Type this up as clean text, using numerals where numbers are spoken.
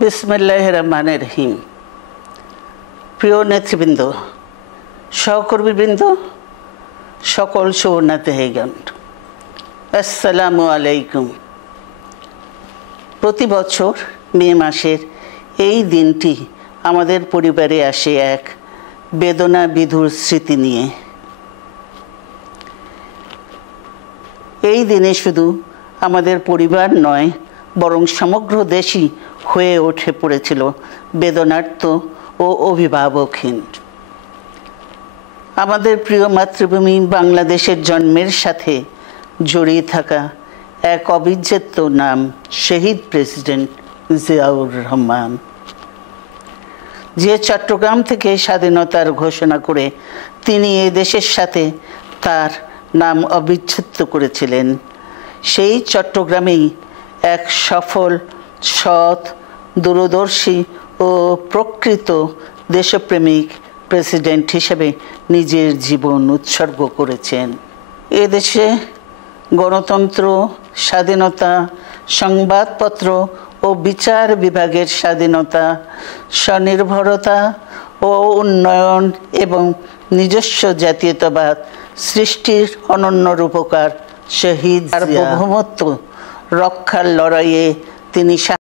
বিসমিল্লাহির রহমানির রহিম। প্রিয় নেতৃবৃন্দ, সহকর্মীবৃন্দ, সকল সুবর্ণাতিগণ, আসসালামু আলাইকুম। প্রতি বছর মে মাসের এই দিনটি আমাদের পরিবারে আসে এক বেদনা বিধুর স্মৃতি নিয়ে। এই দিনে শুধু আমাদের পরিবার নয়, বরং সমগ্র দেশই হয়ে উঠে পড়েছিল বেদনার্ত ও অভিভাবকহীন। আমাদের প্রিয় মাতৃভূমি বাংলাদেশের জন্মের সাথে জড়িয়ে থাকা এক অবিচ্ছেদ্য নাম শহীদ প্রেসিডেন্ট জিয়াউর রহমান, যে চট্টগ্রাম থেকে স্বাধীনতার ঘোষণা করে তিনি এ দেশের সাথে তার নাম অবিচ্ছেদ্য করেছিলেন। সেই চট্টগ্রামেই এক সফল, সৎ, দূরদর্শী ও প্রকৃত দেশপ্রেমিক প্রেসিডেন্ট হিসেবে নিজের জীবন উৎসর্গ করেছেন। এদেশে গণতন্ত্র, স্বাধীনতা, সংবাদপত্র ও বিচার বিভাগের স্বাধীনতা, স্বনির্ভরতা ও উন্নয়ন এবং নিজস্ব জাতীয়তাবাদ সৃষ্টির অনন্য রূপকার শহীদ সার্বভৌমত্ব রক্ষার লড়াইয়ে তিনি